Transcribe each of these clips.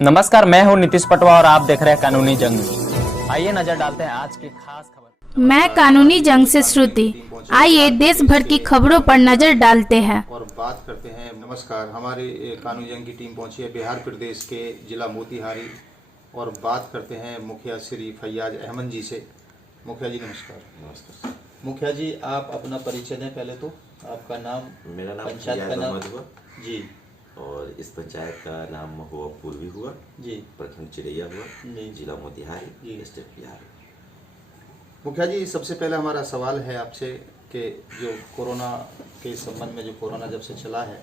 नमस्कार, मैं हूं नीतीश पटवा और आप देख रहे हैं कानूनी जंग। आइए नजर डालते हैं आज की खास खबर। मैं कानूनी जंग से श्रुति। आइए देश भर की खबरों पर नजर डालते हैं और बात करते हैं। नमस्कार, हमारे कानूनी जंग की टीम पहुंची है बिहार प्रदेश के जिला मोतिहारी और बात करते हैं मुखिया श्री फैयाज अहमद जी से। मुखिया जी नमस्कार। नमस्कार। मुखिया जी, आप अपना परिचय दें पहले तो। आपका नाम, मेरा नाम पंचायत का फैयाज नाम। अहमद हुआ जी और इस पंचायत का नाम हुआ पूर्वी हुआ, जी प्रखंड चिड़ैया हुआ, जी। जिला मोतिहारी, जी। स्टेट बिहार। मुखिया जी, सबसे पहले हमारा सवाल है आपसे कि जो कोरोना के संबंध में, जो कोरोना जब से चला है,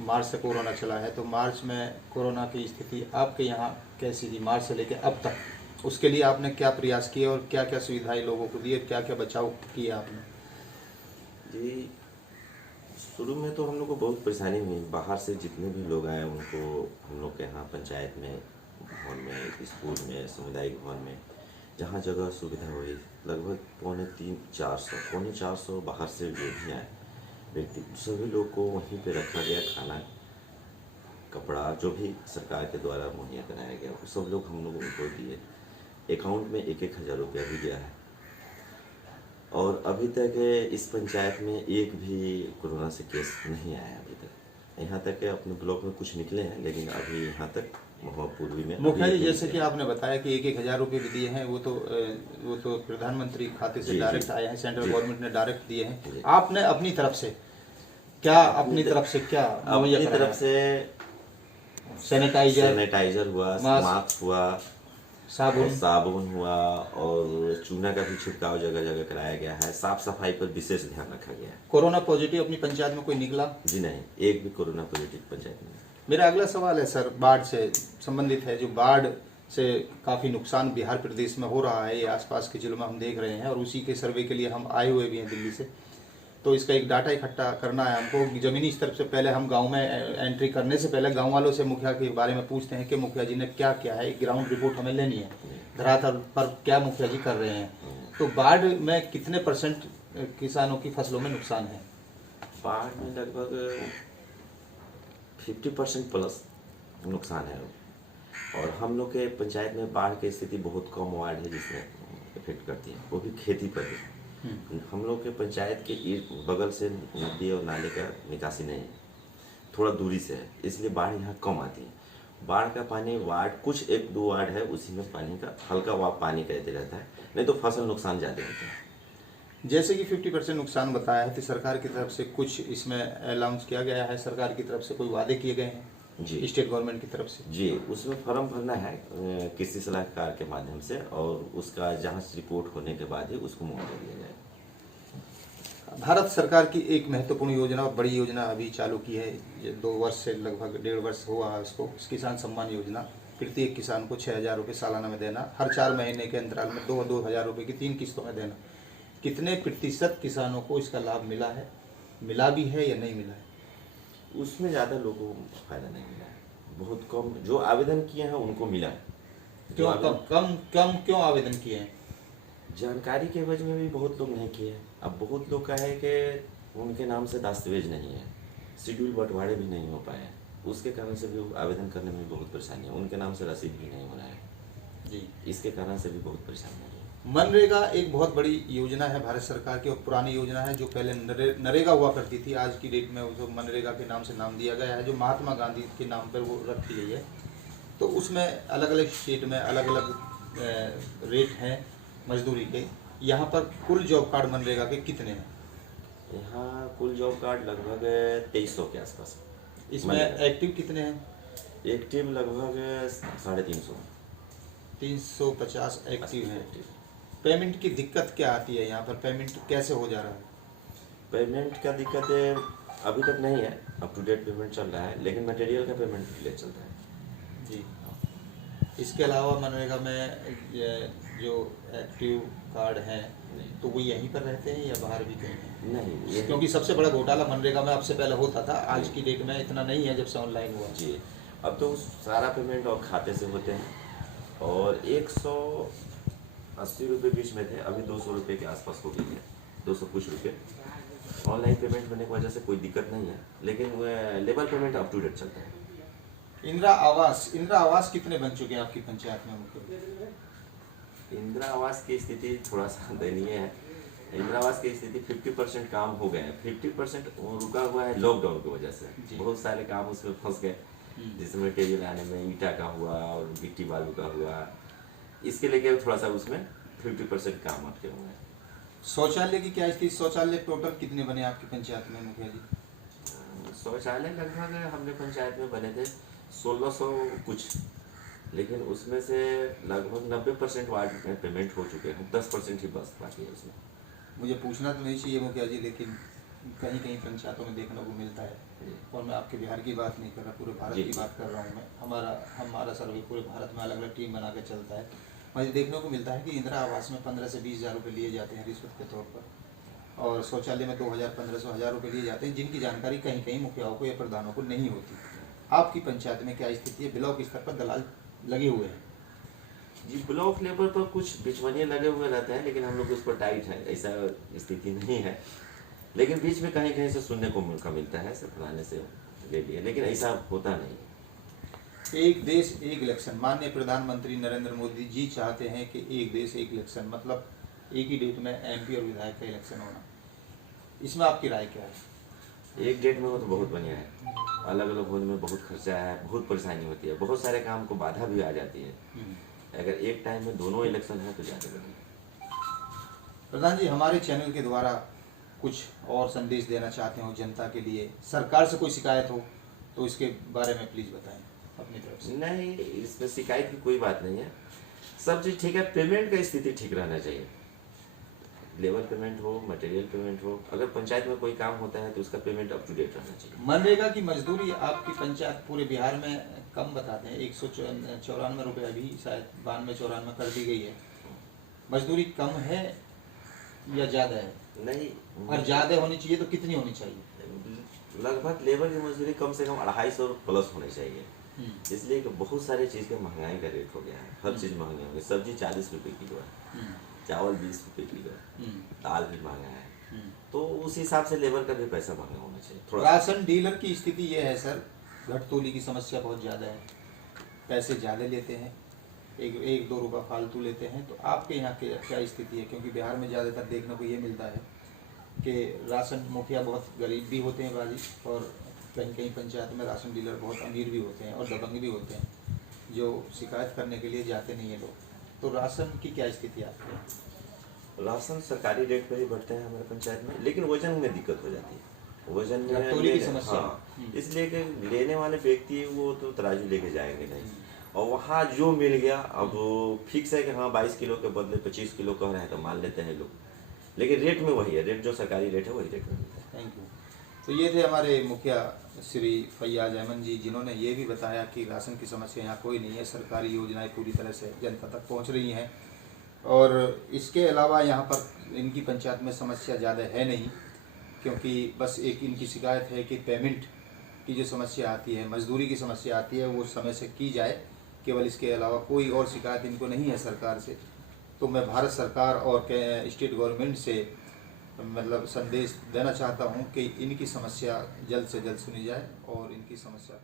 मार्च से कोरोना चला है, तो मार्च में कोरोना की स्थिति आपके यहाँ कैसी थी मार्च से लेकर अब तक? उसके लिए आपने क्या प्रयास किए और क्या क्या सुविधाएं लोगों को दी, क्या क्या बचाव किया आपने? जी, शुरू में तो हम लोग को बहुत परेशानी हुई। बाहर से जितने भी लोग आए उनको हम लोग के यहाँ पंचायत में, भवन में, स्कूल में, सामुदायिक भवन में, जहाँ जगह सुविधा हुई, लगभग पौने 450 बाहर से जो भी आए व्यक्ति, सभी लोग को वहीं पे रखा गया। खाना, कपड़ा, जो भी सरकार के द्वारा मुहैया कराया गया, वो सब लोग हम लोग उनको दिए। अकाउंट में 1,000 रुपया भी गया है। और अभी तक इस पंचायत में एक भी कोरोना से केस नहीं आया अभी तक। यहाँ तक अपने ब्लॉक में कुछ निकले हैं, लेकिन अभी यहाँ तक पूर्वी में। मुखिया जी, जैसे कि आपने बताया कि 1,000 रुपये भी दिए हैं, वो तो प्रधानमंत्री खाते से डायरेक्ट आए हैं, सेंट्रल गवर्नमेंट ने डायरेक्ट दिए हैं। आपने अपनी तरफ से क्या अपनी तरफ से सैनिटाइजर हुआ, मास्क हुआ, साबुन हुआ और चूना का भी छिड़काव जगह जगह कराया गया है। साफ सफाई पर विशेष ध्यान रखा गया है। कोरोना पॉजिटिव अपनी पंचायत में कोई निकला? जी नहीं, एक भी कोरोना पॉजिटिव पंचायत में। मेरा अगला सवाल है सर, बाढ़ से संबंधित है। जो बाढ़ से काफ़ी नुकसान बिहार प्रदेश में हो रहा है, ये आसपास के जिलों में हम देख रहे हैं, और उसी के सर्वे के लिए हम आए हुए भी हैं दिल्ली से। तो इसका एक डाटा इकट्ठा करना है हमको ज़मीनी स्तर से। पहले हम गांव में एंट्री करने से पहले गांव वालों से मुखिया के बारे में पूछते हैं कि मुखिया जी ने क्या किया है। ग्राउंड रिपोर्ट हमें लेनी है, धरातल पर क्या मुखिया जी कर रहे हैं। तो बाढ़ में कितने % किसानों की फसलों में नुकसान है? बाढ़ में लगभग 50% प्लस नुकसान है। और हम लोग के पंचायत में बाढ़ की स्थिति बहुत कम वार्ड है जिसमें इफेक्ट करती है, वो भी खेती पर है। हम लोग के पंचायत के बगल से नदी और नाले का निकासी नहीं है, थोड़ा दूरी से है, इसलिए बाढ़ यहाँ कम आती है। बाढ़ का पानी वार्ड कुछ 1-2 वार्ड है, उसी में पानी का हल्का पानी कहते रहता है, नहीं तो फसल नुकसान ज़्यादा होता है। जैसे कि 50% नुकसान बताया है, तो सरकार की तरफ से कुछ इसमें अलाउंस किया गया है? सरकार की तरफ से कोई वादे किए गए हैं जी, स्टेट गवर्नमेंट की तरफ से? जी, उसमें फॉर्म भरना है किसी सलाहकार के माध्यम से, और उसका जांच रिपोर्ट होने के बाद ही उसको मुआवजा दिया जाएगा। भारत सरकार की एक महत्वपूर्ण योजना, बड़ी योजना अभी चालू की है, 2 वर्ष से लगभग 1.5 वर्ष हुआ है उसको, किसान सम्मान योजना। प्रत्येक किसान को 6,000 रुपये सालाना में देना, हर 4 महीने के अंतराल में 2-2 हज़ार रुपये की 3 किस्तों में देना। कितने प्रतिशत किसानों को इसका लाभ मिला है, मिला भी है या नहीं मिला है? उसमें ज़्यादा लोगों को फायदा नहीं मिला है, बहुत कम जो आवेदन किए हैं उनको मिला है। क्यों कम क्यों आवेदन किए हैं? जानकारी के वजह में भी बहुत लोग नहीं किए हैं। अब बहुत लोग का है कि उनके नाम से दस्तावेज नहीं है, शेड्यूल बंटवारे भी नहीं हो पाए, उसके कारण से भी आवेदन करने में बहुत परेशानी है। उनके नाम से रसीद भी नहीं हो रहा है जी, इसके कारण से भी बहुत परेशानी है। मनरेगा एक बहुत बड़ी योजना है भारत सरकार की, और पुरानी योजना है जो पहले नरेगा हुआ करती थी। आज की डेट में उसको मनरेगा के नाम से नाम दिया गया है, जो महात्मा गांधी के नाम पर वो रखी गई है। तो उसमें अलग अलग स्टेट में अलग अलग रेट हैं मजदूरी के। यहाँ पर कुल जॉब कार्ड मनरेगा के कितने हैं? यहाँ कुल जॉब कार्ड लगभग 2300 के आसपास। इसमें एक्टिव कितने हैं? एक्टिव लगभग 350। 350 एक्टिव हैं। पेमेंट की दिक्कत क्या आती है यहाँ पर? पेमेंट कैसे हो जा रहा है? पेमेंट का दिक्कत है अभी तक नहीं है, अप टू डेट पेमेंट चल रहा है, लेकिन मटेरियल का पेमेंट डिले चल रहा है। जी। इसके अलावा मनरेगा में जो एक्टिव कार्ड हैं, तो वो यहीं पर रहते हैं या बाहर भी कहीं हैं? नहीं, क्योंकि सबसे बड़ा घोटाला मनरेगा में आपसे पहले होता था, आज की डेट में इतना नहीं है जब से ऑनलाइन हुआ। जी, अब तो सारा पेमेंट और खाते से होते हैं। और 180 रुपये बीच में थे, अभी 200 रुपये के आसपास हो गई है, 200 कुछ रुपये। ऑनलाइन पेमेंट होने की वजह से कोई दिक्कत नहीं है, लेकिन labour payment up to date चलता है। इंदिरा आवास कितने बन चुके हैं आपकी पंचायत में मुख्य? इंदिरा आवास की स्थिति थोड़ा सा दयनीय है। इंदिरा आवास की स्थिति 50% काम हो गए हैं, 50% रुका हुआ है लॉकडाउन की वजह से। बहुत सारे काम उसमें फंस गए, जिसमें मटेरियल आने में ईटा का हुआ और गिट्टी बालू का हुआ, इसके लेके थोड़ा सा उसमें 50% काम अटके हुए हैं। शौचालय की क्या स्थिति? शौचालय टोटल कितने बने आपकी पंचायत में मुखिया जी? शौचालय लगभग हमने पंचायत में बने थे 1600 कुछ, लेकिन उसमें से लगभग 90% वार्ड में पेमेंट हो चुके हैं, 10% ही बस बाकी है उसमें। मुझे पूछना तो नहीं चाहिए मुखिया जी, लेकिन कहीं कहीं पंचायतों में देखने को मिलता है, और मैं आपके बिहार की बात नहीं कर रहा, पूरे भारत की बात कर रहा हूँ मैं। हमारा सर्वे पूरे भारत में अलग अलग टीम बना के चलता है। मुझे देखने को मिलता है कि इंदिरा आवास में 15 से 20 हज़ार रुपये लिए जाते हैं रिश्वत के तौर पर, और शौचालय में 2000, 1500, 1000 रुपये लिए जाते हैं, जिनकी जानकारी कहीं कहीं मुखियाओं को या प्रधानों को नहीं होती। आपकी पंचायत में क्या स्थिति है? ब्लॉक स्तर पर दलाल लगे हुए हैं जी, ब्लॉक लेवल पर कुछ बिचवनिए लगे हुए रहते हैं, लेकिन हम लोग उस पर टाइट है, ऐसा स्थिति नहीं है। लेकिन बीच में कहीं कहीं से सुनने को मौका मिलता है, सब फलाने से ले लिए, लेकिन ऐसा होता नहीं। एक देश एक इलेक्शन, माननीय प्रधानमंत्री नरेंद्र मोदी जी चाहते हैं कि एक देश एक इलेक्शन, मतलब एक ही डेट में MP और विधायक का इलेक्शन होना। इसमें आपकी राय क्या है? एक डेट में हो तो बहुत बढ़िया है, अलग अलग होने में बहुत खर्चा है, बहुत परेशानी होती है, बहुत सारे काम को बाधा भी आ जाती है। अगर एक टाइम में दोनों इलेक्शन हो तो ज़्यादा बढ़िया। प्रधान जी, हमारे चैनल के द्वारा कुछ और संदेश देना चाहते हो जनता के लिए, सरकार से कोई शिकायत हो तो इसके बारे में प्लीज बताएं अपनी तरफ से। नहीं, इसमें शिकायत की कोई बात नहीं है, सब चीज़ ठीक है। पेमेंट का स्थिति ठीक रहना चाहिए, लेबर पेमेंट हो, मटेरियल पेमेंट हो। अगर पंचायत में कोई काम होता है तो उसका पेमेंट अप टू डेट रहना चाहिए। मनरेगा की मजदूरी आपकी पंचायत पूरे बिहार में कम बताते हैं, 194 रुपये अभी शायद 92-94 कर दी गई है। मजदूरी कम है या ज़्यादा है? नहीं, और ज़्यादा होनी चाहिए तो कितनी होनी चाहिए? लगभग लेबर की मजदूरी कम से कम 250 प्लस होनी चाहिए, इसलिए कि बहुत सारी चीज़ का महंगाई का रेट हो गया है, हर चीज़ महंगी हो गई। सब्जी 40 रुपये किलो है, चावल 20 रुपये किलो है, दाल भी महंगा है, तो उस हिसाब से लेबर का भी पैसा महंगा होना चाहिए थोड़ा। राशन डीलर की स्थिति ये है सर, घटतोली की समस्या बहुत ज़्यादा है, पैसे ज़्यादा लेते हैं, एक 2 रुपये फालतू लेते हैं। तो आपके यहाँ की क्या स्थिति है? क्योंकि बिहार में ज़्यादातर देखने को ये मिलता है कि राशन मुखिया बहुत गरीब भी होते हैं बाजी, और कहीं कहीं पंचायत में राशन डीलर बहुत अमीर भी होते हैं और दबंग भी होते हैं, जो शिकायत करने के लिए जाते नहीं है लोग। तो राशन की क्या स्थिति आती है? राशन सरकारी रेट पर ही बढ़ते हैं हमारे पंचायत में, लेकिन वजन में दिक्कत हो जाती है, वजन में घटतोली की समस्या। हाँ, इसलिए कि लेने वाले व्यक्ति वो तो तराजू लेके जाएंगे नहीं, और वहाँ जो मिल गया, अब फिक्स है कि हाँ 22 किलो के बदले 25 किलो कह रहे हैं तो मान लेते हैं लोग, लेकिन रेट में वही है, रेट जो सरकारी रेट है वही रेट में मिलता है। Thank you. तो ये थे हमारे मुखिया श्री फैयाज अहमद जी, जिन्होंने ये भी बताया कि राशन की समस्या यहाँ कोई नहीं है, सरकारी योजनाएं पूरी तरह से जनता तक पहुँच रही हैं, और इसके अलावा यहाँ पर इनकी पंचायत में समस्या ज़्यादा है नहीं, क्योंकि बस एक इनकी शिकायत है कि पेमेंट की जो समस्या आती है, मजदूरी की समस्या आती है, वो समय से की जाए, केवल इसके अलावा कोई और शिकायत इनको नहीं है सरकार से। तो मैं भारत सरकार और स्टेट गवर्नमेंट से मतलब संदेश देना चाहता हूँ कि इनकी समस्या जल्द से जल्द सुनी जाए और इनकी समस्या